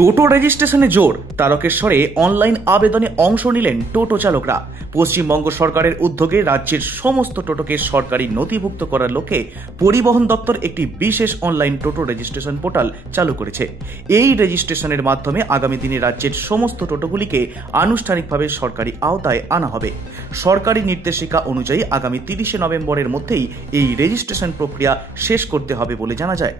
টোটো রেজিস্ট্রেশনে জোর, তারকেশ্বরে অনলাইন আবেদনে অংশ নিলেন টোটো চালকরা। পশ্চিমবঙ্গ সরকারের উদ্যোগে রাজ্যের সমস্ত টোটোকে সরকারি নথিভুক্ত করার লক্ষ্যে পরিবহন দপ্তর একটি বিশেষ অনলাইন টোটো রেজিস্ট্রেশন পোর্টাল চালু করেছে। এই রেজিস্ট্রেশনের মাধ্যমে আগামী দিনে রাজ্যের সমস্ত টোটোগুলিকে আনুষ্ঠানিকভাবে সরকারি আওতায় আনা হবে। সরকারি নির্দেশিকা অনুযায়ী আগামী 30শে নভেম্বরের মধ্যেই এই রেজিস্ট্রেশন প্রক্রিয়া শেষ করতে হবে বলে জানা যায়।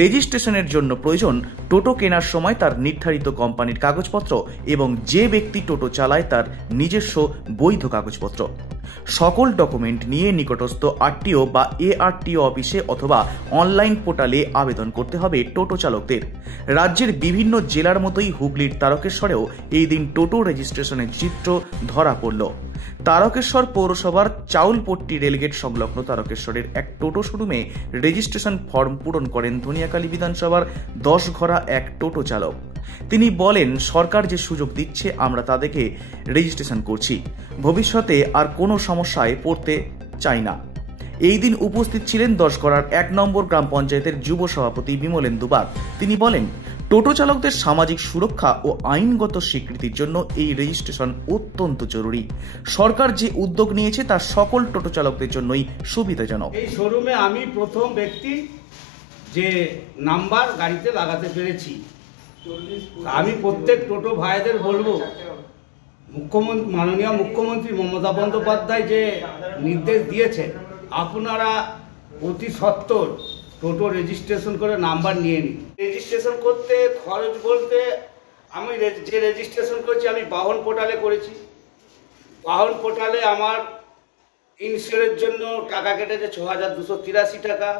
রেজিস্ট্রেশনের জন্য প্রয়োজন টোটো কেনার সময় তার নির্ধারিত কোম্পানির কাগজপত্র এবং যে ব্যক্তি টোটো চালায় তার নিজস্ব বৈধ কাগজপত্র। সকল ডকুমেন্ট নিয়ে নিকটস্থ আরটিও বা এআরটিও অফিসে অথবা অনলাইন পোর্টালে আবেদন করতে হবে টোটো চালকদের। রাজ্যের বিভিন্ন জেলার মতোই হুগলির তারকেশ্বরেও এই দিন টোটো রেজিস্ট্রেশনের চিত্র ধরা পড়ল। তারকেশ্বর পৌরসভার চাউলপট্টি রেলগেট সংলগ্ন তারকেশ্বরের এক টোটো শোরুমে রেজিস্ট্রেশন ফর্ম পূরণ করেন ধনিয়াকালী বিধানসভার 10 ঘরা এক টোটো চালক। তিনি বলেন, সরকার যে সুযোগ দিচ্ছে আমরা তাদেরকে রেজিস্ট্রেশন করছি, ভবিষ্যতে আর কোনো সমস্যায় পড়তে চাই না। এই দিন উপস্থিত ছিলেন 10 ঘরার 1 নম্বর গ্রাম পঞ্চায়েতের যুব সভাপতি বিমলেন্দু বাগ। তিনি বলেন, টোটো চালকদের সামাজিক সুরক্ষা ও আইনগত স্বীকৃতির জন্য এই রেজিস্ট্রেশন অত্যন্ত জরুরি। সরকার যে উদ্যোগ নিয়েছে তা সকল টোটো চালকদের জন্যই সুবিধাজনক। এই শোরুমে আমি প্রথম ব্যক্তি যে নাম্বার গাড়িতে লাগাতে পেরেছি। আমি প্রত্যেক টোটো ভাইদের বলবো, মাননীয় মুখ্যমন্ত্রী মমতা বন্দ্যোপাধ্যায় যে নির্দেশ দিয়েছে, আপনারা অতি সত্বর টোটো রেজিস্ট্রেশন করে নাম্বার নিয়ে নিন। রেজিস্ট্রেশন করতে খরচ বলতে, আমি যে রেজিস্ট্রেশন করছি আমি বাহন পোর্টালে করেছি। বাহন পোর্টালে আমার ইন্স্যুরেন্সের জন্য টাকা কেটেছে 6283 টাকা।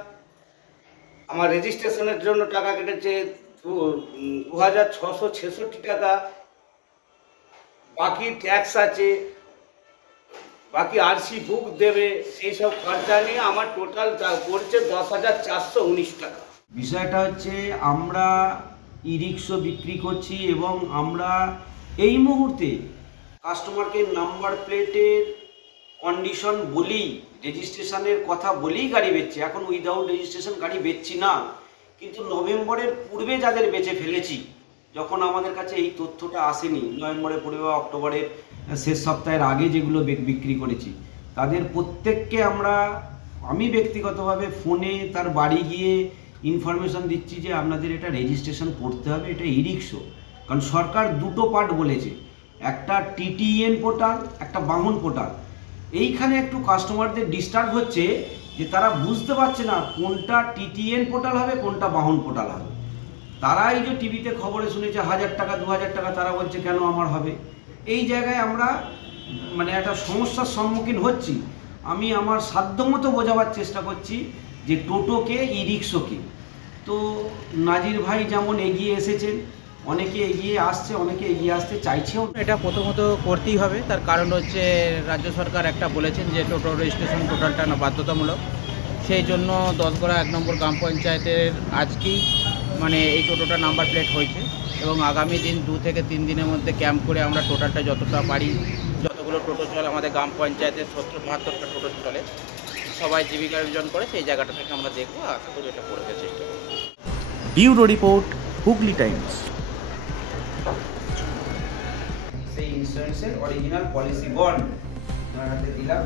আমার রেজিস্ট্রেশনের জন্য টাকা কেটেছে 2666 টাকা। বাকি ট্যাক্স আছে, বাকি আরসি বুক দেবে, সেই সব খরচা নিয়ে আমার টোটাল পড়ছে 10,419 টাকা। বিষয়টা হচ্ছে, আমরা ই রিক্সা বিক্রি করছি এবং আমরা এই মুহূর্তে কাস্টমারকে নাম্বার প্লেটের কন্ডিশন বলি, রেজিস্ট্রেশনের কথা বলেই গাড়ি বেচছি। এখন উইদাউট রেজিস্ট্রেশন গাড়ি বেচছি না, কিন্তু নভেম্বরের পূর্বে যাদের বেচে ফেলেছি, যখন আমাদের কাছে এই তথ্যটা আসেনি, নভেম্বরের পূর্বে বা অক্টোবরের শেষ সপ্তাহের আগে যেগুলো বিক্রি করেছি, তাদের প্রত্যেককে আমি ব্যক্তিগতভাবে ফোনে তার বাড়ি গিয়ে ইনফরমেশন দিচ্ছি যে আপনাদের এটা রেজিস্ট্রেশন করতে হবে, এটা ই রিক্সা। কারণ সরকার দুটো পার্ট বলেছে, একটা টিটিএন পোর্টাল, একটা বাহন পোর্টাল। এইখানে একটু কাস্টমারদের ডিস্টার্ব হচ্ছে যে তারা বুঝতে পারছে না কোনটা টিটিএন পোর্টাল হবে, কোনটা বাহন পোর্টাল হবে। তারা এই যে টিভিতে খবরে শুনেছে 1000 টাকা 2000 টাকা, তারা বলছে কেন আমার হবে। এই জায়গায় আমরা একটা সমস্যার সম্মুখীন হচ্ছি। আমি আমার সাধ্যমতো বোঝাবার চেষ্টা করছি যে টোটোকে ই রিক্সাকে। তো নাজির ভাই যেমন এগিয়ে এসেছেন, অনেকে এগিয়ে আসছে, অনেকে এগিয়ে আসতে চাইছেও। এটা প্রথমত করতেই হবে, তার কারণ হচ্ছে রাজ্য সরকার একটা বলেছেন যে টোটো রেজিস্ট্রেশন টোটালটা না বাধ্যতামূলক। সেই জন্য 10 ঘরা 1 নম্বর গ্রাম পঞ্চায়েতের আজকেই এই টোটোটা নাম্বার প্লেট হয়েছে এবং আগামী দিন 2 থেকে 3 দিনের মধ্যে ক্যাম্প করে আমরা টোটালটা যতটা পারি, যতগুলো টোটো চলে আমাদের গ্রাম পঞ্চায়েতের 70-72টা টোটো চলে, সবাই জীবিকা অর্জন করে সেই জায়গাটা থেকে আমরা দেখবো। আশা করি এটা করে দেওয়ার চেষ্টা করব। Bureau report, Hooghly Times. সেই ইন্স্যুরেন্সের অরিজিনাল পলিসি বন্ড দিলাম।